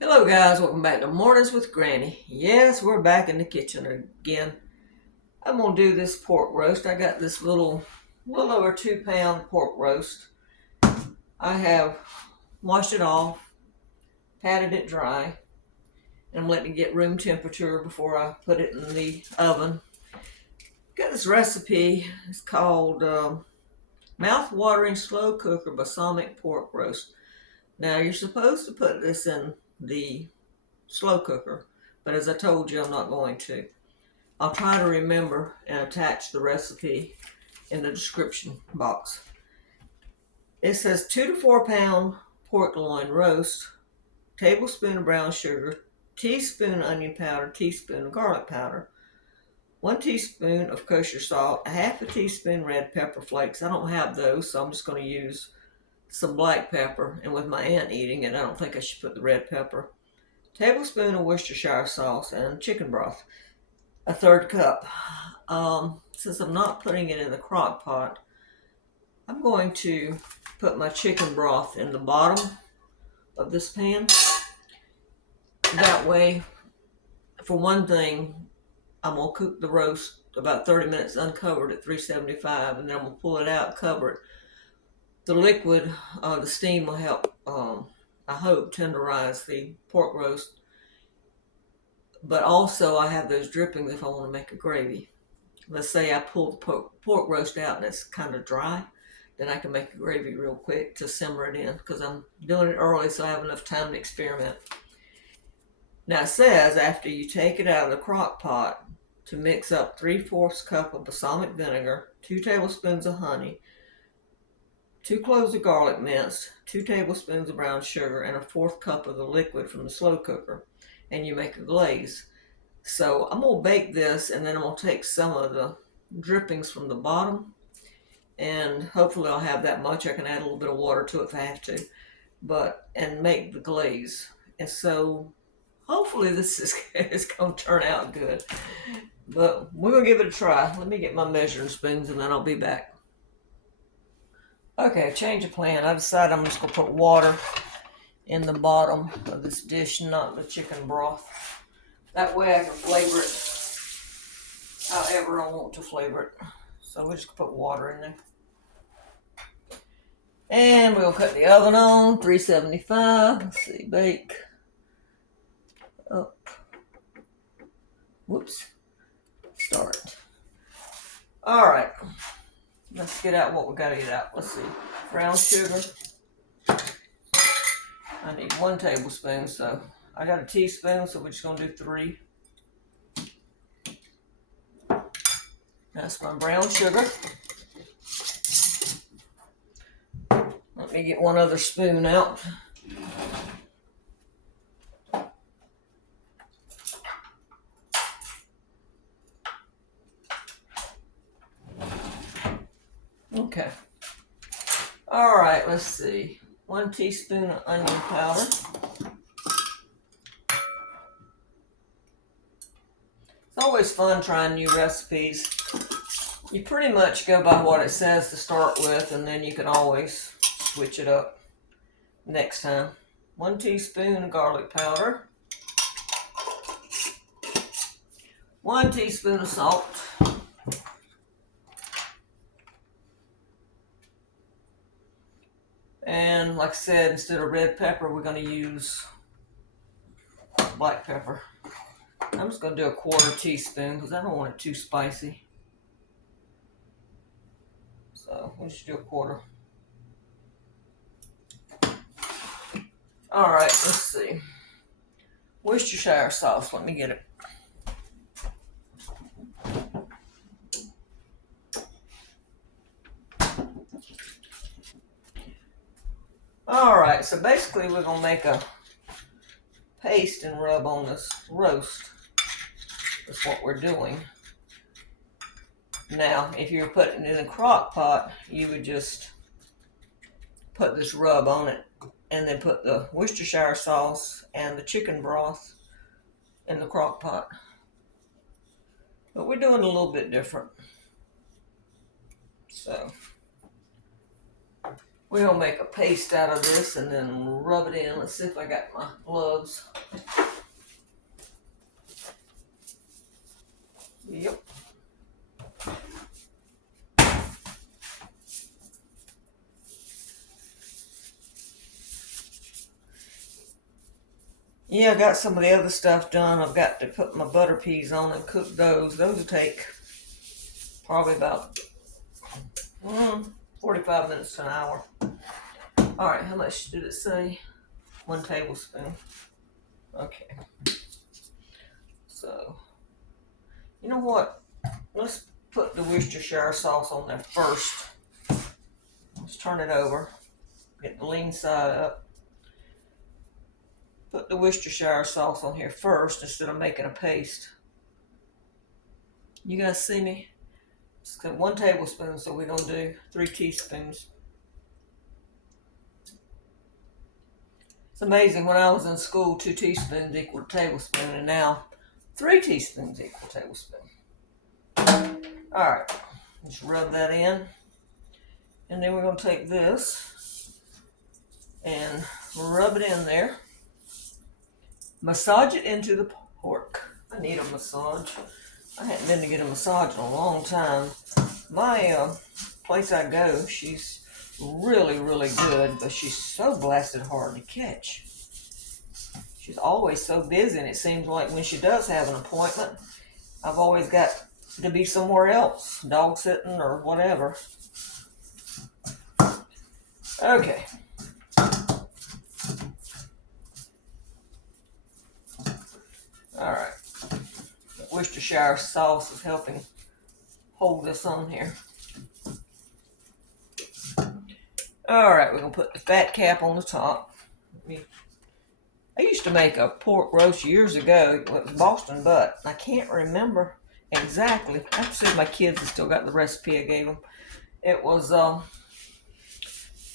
Hello guys, welcome back to Mornings with Granny. Yes, we're back in the kitchen again. I'm gonna do this pork roast. I got this little over 2 pound pork roast. I have washed it off, patted it dry, and I'm letting it get room temperature before I put it in the oven. Got this recipe. It's called mouth-watering slow cooker balsamic pork roast. Now you're supposed to put this in the slow cooker, but as I told you, I'm not going to. I'll try to remember and attach the recipe in the description box. It says 2 to 4 pound pork loin roast, tablespoon of brown sugar, teaspoon onion powder, teaspoon of garlic powder, 1 teaspoon of kosher salt, a half a teaspoon red pepper flakes. I don't have those, so I'm just going to use some black pepper. And with my aunt eating it, I don't think I should put the red pepper. Tablespoon of Worcestershire sauce and chicken broth. A third cup. Since I'm not putting it in the crock pot, I'm going to put my chicken broth in the bottom of this pan. That way, for one thing, I'm going to cook the roast about 30 minutes uncovered at 375, and then I'm going to pull it out, cover it. The liquid, the steam will help, I hope, tenderize the pork roast. But also, I have those drippings if I want to make a gravy. Let's say I pull the pork roast out and it's kind of dry, then I can make a gravy real quick to simmer it in because I'm doing it early so I have enough time to experiment. Now it says after you take it out of the crock pot to mix up 3/4 cup of balsamic vinegar, 2 tablespoons of honey, 2 cloves of garlic minced, 2 tablespoons of brown sugar, and a 1/4 cup of the liquid from the slow cooker, and you make a glaze. So I'm going to bake this, and then I'm going to take some of the drippings from the bottom, and hopefully I'll have that much. I can add a little bit of water to it if I have to, and make the glaze. And so hopefully this is going to turn out good. But we're going to give it a try. Let me get my measuring spoons, and then I'll be back. Okay, change of plan. I decided I'm just going to put water in the bottom of this dish, not the chicken broth. That way I can flavor it however I want to flavor it. So we're just going to put water in there. And we'll cut the oven on, 375. Let's see, bake. Up. Whoops. Start. All right. Let's get out what we got to get out. Let's see. Brown sugar. I need 1 tablespoon, so I got a teaspoon, so we're just going to do 3. That's my brown sugar. Let me get one other spoon out. Okay. All right, let's see. 1 teaspoon of onion powder. It's always fun trying new recipes. You pretty much go by what it says to start with, and then you can always switch it up next time. 1 teaspoon of garlic powder. 1 teaspoon of salt. And like I said, instead of red pepper, we're going to use black pepper. I'm just going to do a 1/4 teaspoon because I don't want it too spicy. So we'll just do a 1/4. All right, let's see. Worcestershire sauce, let me get it. All right, so basically we're going to make a paste and rub on this roast. That's what we're doing. Now, if you were putting it in a crock pot, you would just put this rub on it and then put the Worcestershire sauce and the chicken broth in the crock pot. But we're doing a little bit different. So We're gonna make a paste out of this and then rub it in. Let's see if I got my gloves. Yep. Yeah, I got some of the other stuff done. I've got to put my butter peas on and cook those. Those will take probably about 45 minutes to an hour. All right, how much did it say? 1 tablespoon. Okay. So, you know what? Let's put the Worcestershire sauce on there first. Let's turn it over. Get the lean side up. Put the Worcestershire sauce on here first instead of making a paste. You guys see me? It's got 1 tablespoon, so we're going to do 3 teaspoons. It's amazing, when I was in school, 2 teaspoons equal a tablespoon, and now 3 teaspoons equal a tablespoon. Alright, just rub that in. And then we're going to take this and rub it in there. Massage it into the pork. I need a massage. I hadn't been to get a massage in a long time. My place I go, she's really, really good, but she's so blasted hard to catch. She's always so busy, and it seems like when she does have an appointment, I've always got to be somewhere else, dog sitting or whatever. Okay. Alright. Worcestershire sauce is helping hold this on here. Alright, we're going to put the fat cap on the top. I used to make a pork roast years ago. It was Boston butt. I can't remember exactly. I have to see if my kids have still got the recipe I gave them. It was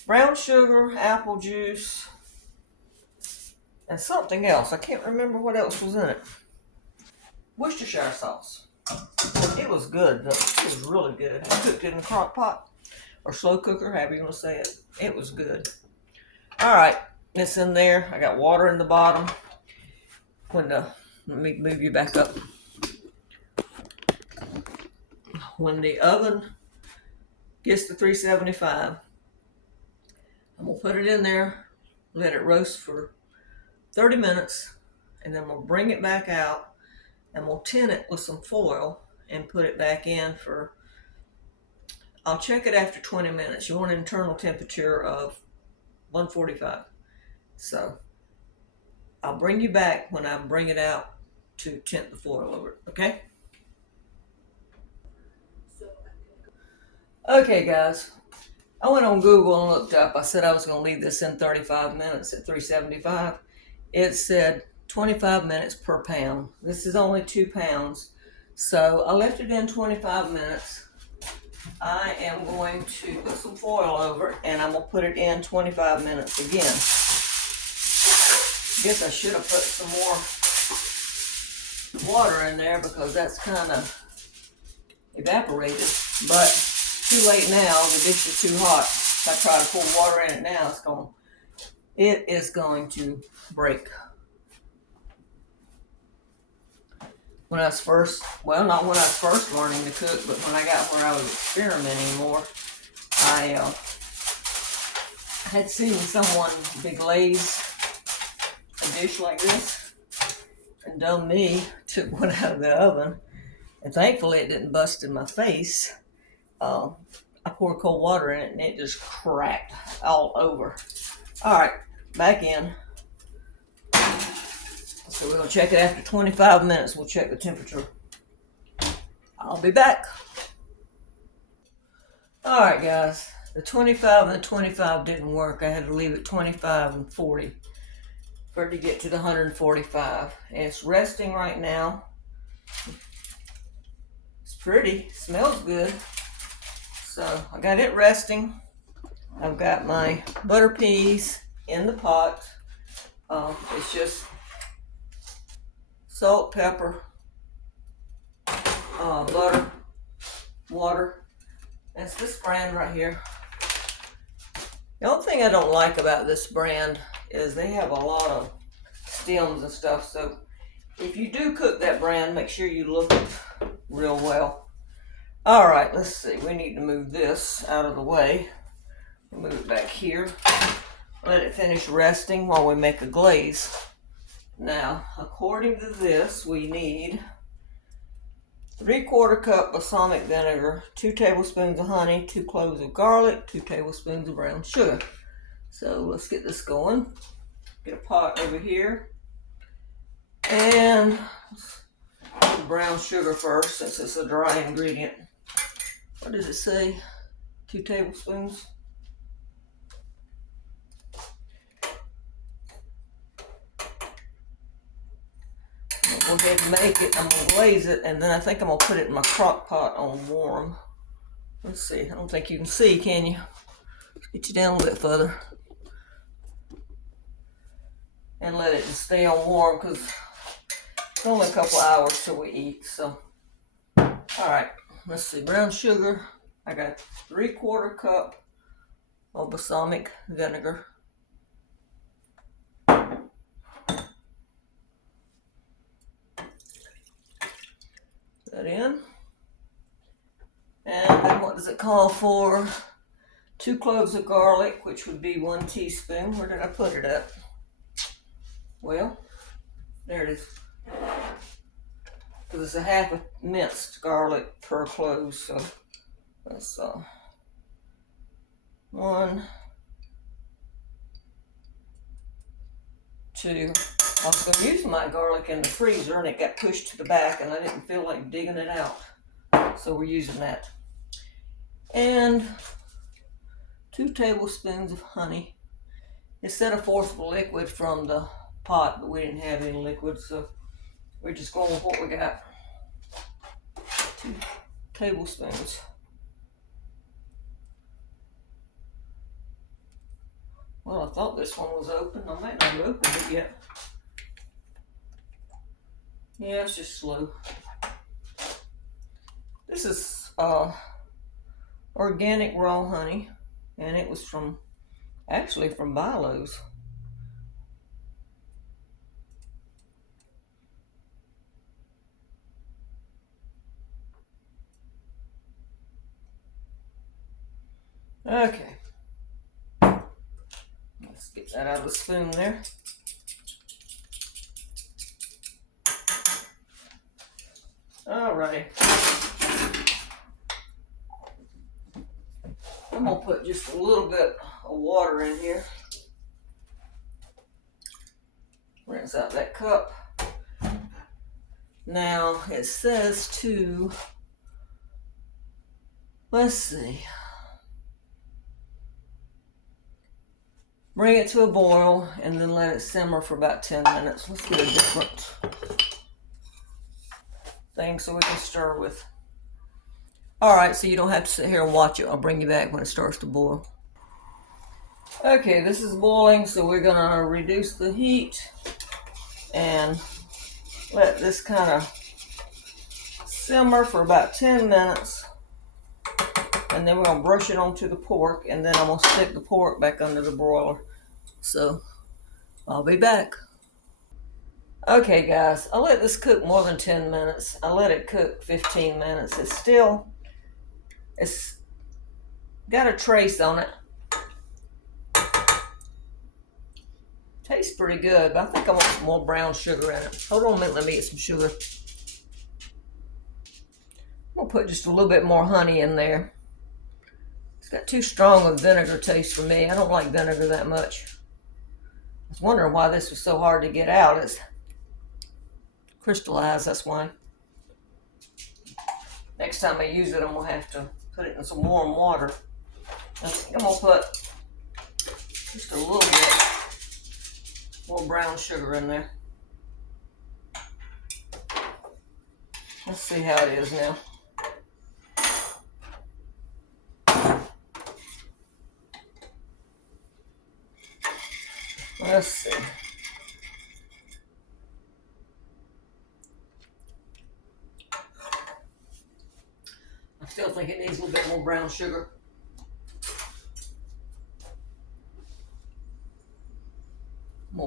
brown sugar, apple juice, and something else. I can't remember what else was in it. Worcestershire sauce. It was good though. It was really good. I cooked it in a crock pot or slow cooker, however you want to say it. It was good. Alright, it's in there. I got water in the bottom. Let me move you back up. When the oven gets to 375, I'm going to put it in there, let it roast for 30 minutes, and then we'll bring it back out and we'll tin it with some foil and put it back in for, I'll check it after 20 minutes. You want an internal temperature of 145. So I'll bring you back when I bring it out to tint the foil over it, okay? Okay guys, I went on Google and looked up. I said I was going to leave this in 35 minutes at 375. It said 25 minutes per pound. This is only 2 pounds. So I left it in 25 minutes. I am going to put some foil over it, and I'm going to put it in 25 minutes again. Guess I should have put some more water in there because that's kind of evaporated. But too late now. The dish is too hot. If I try to pour water in it now, it is going to break. When I was first, well, not when I was first learning to cook, but when I got where I was experimenting more, I had seen someone deglaze a dish like this, and dumb me took one out of the oven, and thankfully it didn't bust in my face. I poured cold water in it and it just cracked all over. All right, back in. So we're gonna check it after 25 minutes. We'll check the temperature. I'll be back. All right, guys. The 25 and the 25 didn't work. I had to leave it 25 and 40 for it to get to the 145. And it's resting right now. It's pretty. Smells good. So I got it resting. I've got my butter peas in the pot. It's just salt, pepper, butter, water. It's this brand right here. The only thing I don't like about this brand is they have a lot of stems and stuff, so if you do cook that brand, make sure you look it real well. All right, let's see. We need to move this out of the way. Move it back here. Let it finish resting while we make a glaze. Now, according to this, we need 3/4 cup balsamic vinegar, 2 tablespoons of honey, 2 cloves of garlic, 2 tablespoons of brown sugar. So let's get this going. Get a pot over here. And the brown sugar first, since it's a dry ingredient. What does it say? 2 tablespoons. I'll go ahead and make it. I'm going to glaze it, and then I think I'm going to put it in my crock pot on warm. Let's see. I don't think you can see, can you? Let's get you down a little bit further. And let it just stay on warm, because it's only a couple hours till we eat. So, alright. Let's see. Brown sugar. I got 3/4 cup of balsamic vinegar. That in. And then what does it call for? 2 cloves of garlic, which would be 1 teaspoon. Where did I put it at? Well, there it is. Because it's a half a minced garlic per clove, so that's 1, 2. I was going to use my garlic in the freezer and it got pushed to the back and I didn't feel like digging it out. So we're using that. And 2 tablespoons of honey. It said a 1/4 liquid from the pot, but we didn't have any liquid, so we're just going with what we got. 2 tablespoons. Well, I thought this one was open. I might not have opened it yet. Yeah, it's just slow. This is organic raw honey, and it was actually from Bilo's. Okay. Let's get that out of the spoon there. Alrighty. I'm gonna put just a little bit of water in here. Rinse out that cup. Now it says to, let's see, bring it to a boil and then let it simmer for about 10 minutes. Let's get a different thing so we can stir with. Alright, so you don't have to sit here and watch it. I'll bring you back when it starts to boil. Okay, this is boiling, so we're going to reduce the heat and let this kind of simmer for about 10 minutes. And then we're going to brush it onto the pork, and then I'm going to stick the pork back under the broiler. So, I'll be back. Okay, guys, I let this cook more than 10 minutes. I let it cook 15 minutes. It's got a trace on it. Tastes pretty good, but I think I want some more brown sugar in it. Hold on a minute, let me get some sugar. I'm going to put just a little bit more honey in there. It's got too strong a vinegar taste for me. I don't like vinegar that much. I was wondering why this was so hard to get out. It's crystallized, that's why. Next time I use it, I'm going to have to put it in some warm water. I think I'm going to put just a little bit more brown sugar in there. Let's see how it is now. Let's see. I still think it needs a little bit more brown sugar.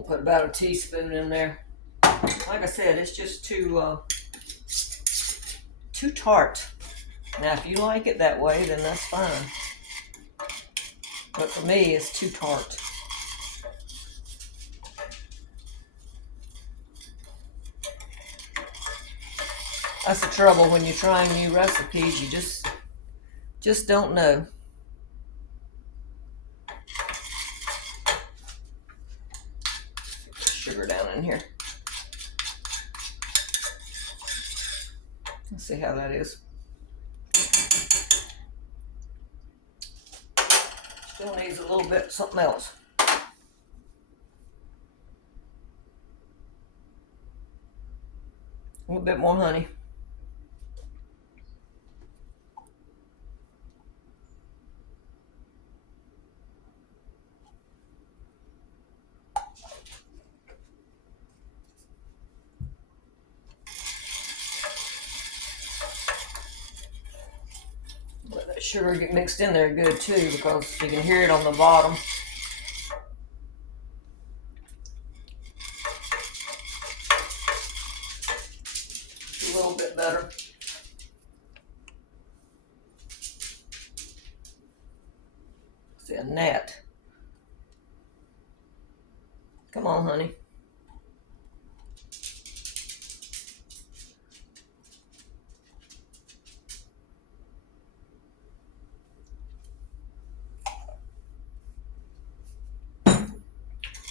put about a teaspoon in there. Like I said, it's just too tart. Now, if you like it that way, then that's fine. But for me, it's too tart. That's the trouble when you're trying new recipes. You just don't know. Put sugar down in here. Let's see how that is. Still needs a little bit something else. A little bit more honey. Let that sugar get mixed in there good too, because you can hear it on the bottom. A little bit better. See, a gnat. Come on, honey.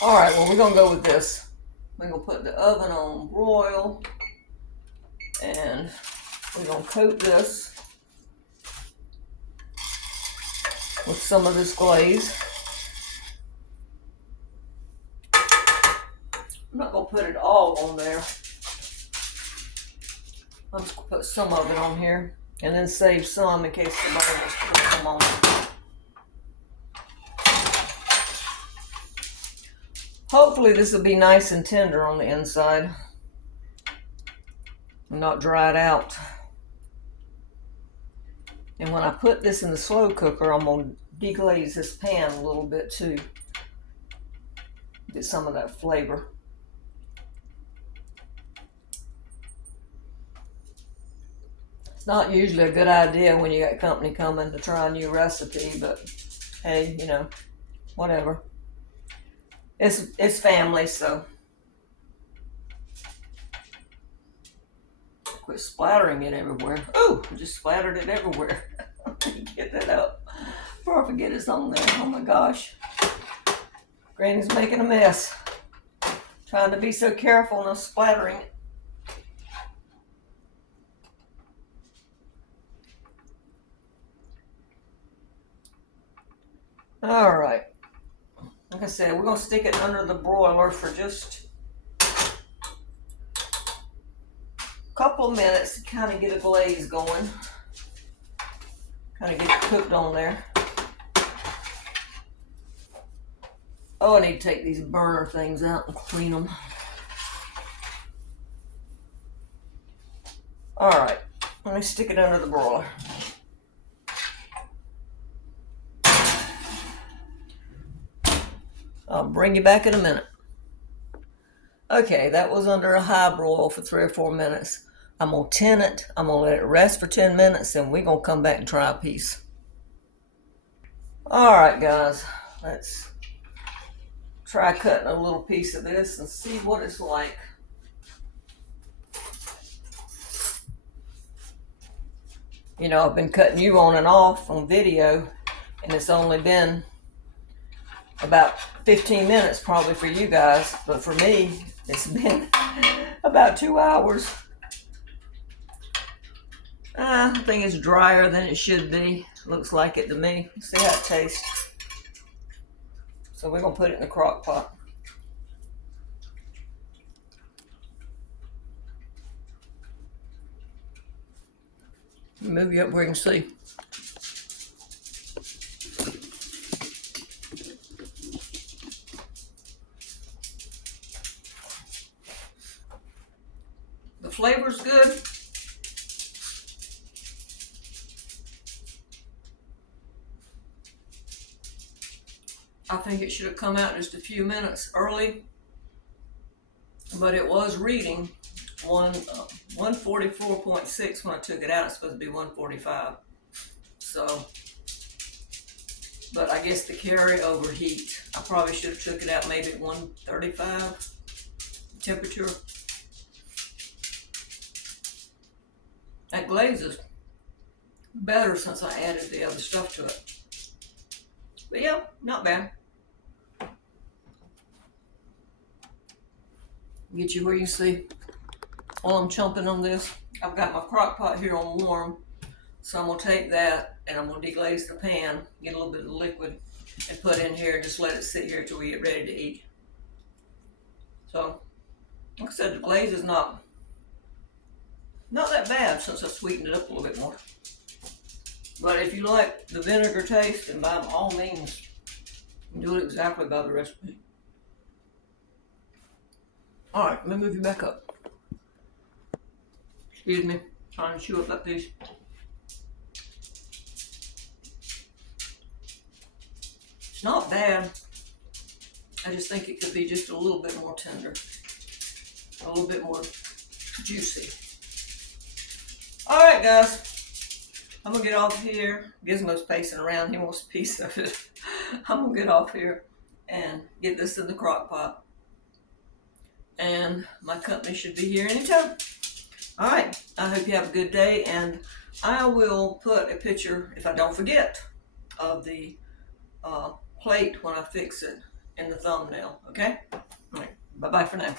All right, well, we're gonna go with this. We're gonna put the oven on broil, and we're gonna coat this with some of this glaze. I'm not gonna put it all on there. I'm just gonna put some of it on here, and then save some in case somebody wants to put some on it. Hopefully this will be nice and tender on the inside and not dried out. And when I put this in the slow cooker, I'm going to deglaze this pan a little bit too. Get some of that flavor. It's not usually a good idea when you got company coming to try a new recipe, but hey, you know, whatever. It's family, so quit splattering it everywhere. Oh, I just splattered it everywhere. Get that up before I forget it's on there. Oh my gosh. Granny's making a mess. Trying to be so careful not splattering it. All right. Like I said, we're going to stick it under the broiler for just a couple of minutes to kind of get a glaze going. Kind of get it cooked on there. Oh, I need to take these burner things out and clean them. All right, let me stick it under the broiler. I'll bring you back in a minute. Okay, that was under a high broil for 3 or 4 minutes. I'm gonna tin it, I'm gonna let it rest for 10 minutes, and we're gonna come back and try a piece. All right, guys, let's try cutting a little piece of this and see what it's like. You know, I've been cutting you on and off on video, and it's only been about 15 minutes probably for you guys, but for me, it's been about 2 hours. I think it's drier than it should be. Looks like it to me. Let's see how it tastes. So we're gonna put it in the crock pot. Move you up where you can see. The flavor's good. I think it should have come out just a few minutes early, but it was reading 144.6 when I took it out. It's supposed to be 145. So, but I guess the carryover heat, I probably should have took it out maybe at 135 temperature. That glaze is better since I added the other stuff to it. But yeah, not bad. Get you where you see while I'm chomping on this. I've got my crock pot here on warm, so I'm gonna take that and I'm gonna deglaze the pan, get a little bit of liquid, and put in here and just let it sit here till we get ready to eat. So, like I said, the glaze is not that bad since I sweetened it up a little bit more. But if you like the vinegar taste, then by all means, do it exactly by the recipe. All right, let me move you back up. Excuse me, trying to chew up that piece. It's not bad. I just think it could be just a little bit more tender, a little bit more juicy. All right, guys. I'm gonna get off here. Gizmo's pacing around. He wants a piece of it. I'm gonna get off here and get this in the crock pot. And my company should be here anytime. All right. I hope you have a good day. And I will put a picture, if I don't forget, of the plate when I fix it in the thumbnail. Okay? All right. Bye-bye for now.